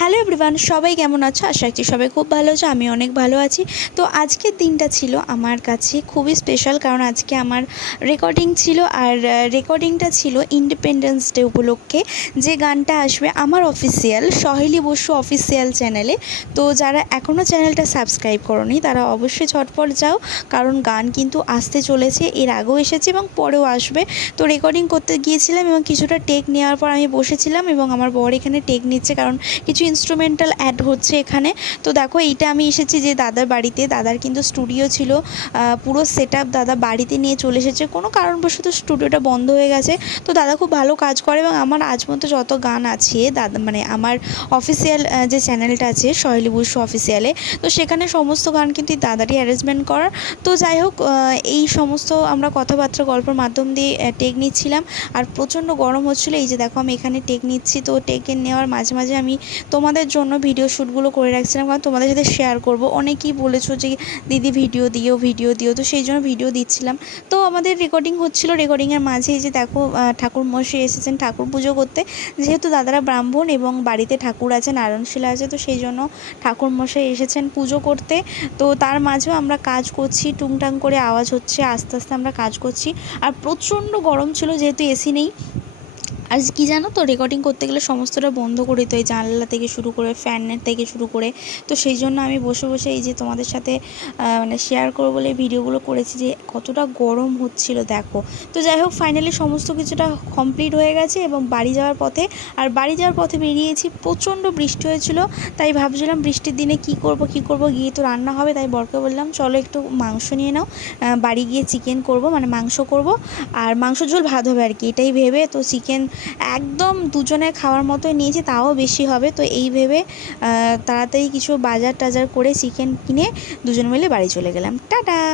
Hello everyone, সবাই কেমন আছো? আশা রাখছি সবাই খুব ভালো আছো। আমি অনেক ভালো আছি। তো আজকের দিনটা ছিল আমার কাছে খুবই স্পেশাল, কারণ আজকে আমার রেকর্ডিং ছিল। আর রেকর্ডিংটা ছিল ইন্ডিপেন্ডেন্স ডে উপলক্ষে। যে গানটা আসবে আমার অফিসিয়াল সহেলি বসু অফিসিয়াল চ্যানেলে। তো যারা এখনও চ্যানেলটা সাবস্ক্রাইব করোনি তারা অবশ্যই ঝটপট যাও, কারণ গান কিন্তু আসতে চলেছে। এর আগেও এসেছে এবং পরেও আসবে। তো রেকর্ডিং করতে গিয়েছিলাম এবং কিছুটা টেক নেওয়ার পর আমি বসেছিলাম এবং আমার বর এখানে টেক নিচ্ছে, কারণ কিছু ইনস্ট্রুমেন্টাল অ্যাড হচ্ছে এখানে। তো দেখো, এইটা আমি এসেছি যে দাদার বাড়িতে। দাদার কিন্তু স্টুডিও ছিল, পুরো সেট আপ দাদা বাড়িতে নিয়ে চলে এসেছে। কোনো কারণবশত স্টুডিওটা বন্ধ হয়ে গেছে। তো দাদা খুব ভালো কাজ করে এবং আমার আজ মতো যত গান আছে দাদা, মানে আমার অফিসিয়াল যে চ্যানেলটা আছে সহেলি বসু অফিসিয়ালে, তো সেখানে সমস্ত গান কিন্তু দাদারই অ্যারেঞ্জমেন্ট করার। তো যাই হোক, এই সমস্ত আমরা কথাবার্তা গল্পের মাধ্যম দিয়ে টেক নিচ্ছিলাম। আর প্রচণ্ড গরম হচ্ছিলো। এই যে দেখো, আমি এখানে টেক নিচ্ছি। তো টেকের নেওয়ার মাঝে মাঝে আমি তোমাদের জন্য ভিডিও শ্যুটগুলো করে রাখছিলাম, কারণ তোমাদের সাথে শেয়ার করব। অনেকেই বলেছো যে দিদি ভিডিও দিও, তো সেই জন্য ভিডিও দিচ্ছিলাম। তো আমাদের রেকর্ডিং হচ্ছিল। রেকর্ডিংয়ের মাঝে এই যে দেখো, ঠাকুর মশাই এসেছেন ঠাকুর পুজো করতে। যেহেতু দাদারা ব্রাহ্মণ এবং বাড়িতে ঠাকুর আছে, নারায়ণশিলা আছে, তো সেই জন্য ঠাকুর মশাই এসেছেন পুজো করতে। তো তার মাঝেও আমরা কাজ করছি, টুংটাং করে আওয়াজ হচ্ছে, আস্তে আস্তে আমরা কাজ করছি। আর প্রচণ্ড গরম ছিল, যেহেতু এসি নেই। আর কী জানো তো, রেকর্ডিং করতে গেলে সমস্তটা বন্ধ করে দিতে হয়, জানলা থেকে শুরু করে ফ্যানের থেকে শুরু করে। তো সেই জন্য আমি বসে বসে এই যে তোমাদের সাথে মানে শেয়ার করবো বলে ভিডিওগুলো করেছি যে কতটা গরম হচ্ছিল দেখো। তো যাই হোক, ফাইনালি সমস্ত কিছুটা কমপ্লিট হয়ে গেছে এবং বাড়ি যাওয়ার পথে বেরিয়েছি। প্রচণ্ড বৃষ্টি হয়েছিল, তাই ভাবছিলাম বৃষ্টির দিনে কি করব গিয়ে তো রান্না হবে। তাই বরকে বললাম চলো একটু মাংস নিয়ে নাও, বাড়ি গিয়ে চিকেন করব, মানে মাংস করব, আর মাংস ঝোল ভাত হবে আর কি, এটাই ভেবে। তো চিকেন একদম দুজনের খাওয়ার মতোই নিয়েছি, তাও বেশি হবে। তো এই ভেবে তাড়াতাড়ি কিছু বাজার টাজার করে চিকেন কিনে দুজন মিলে বাড়ি চলে গেলাম। টাটা।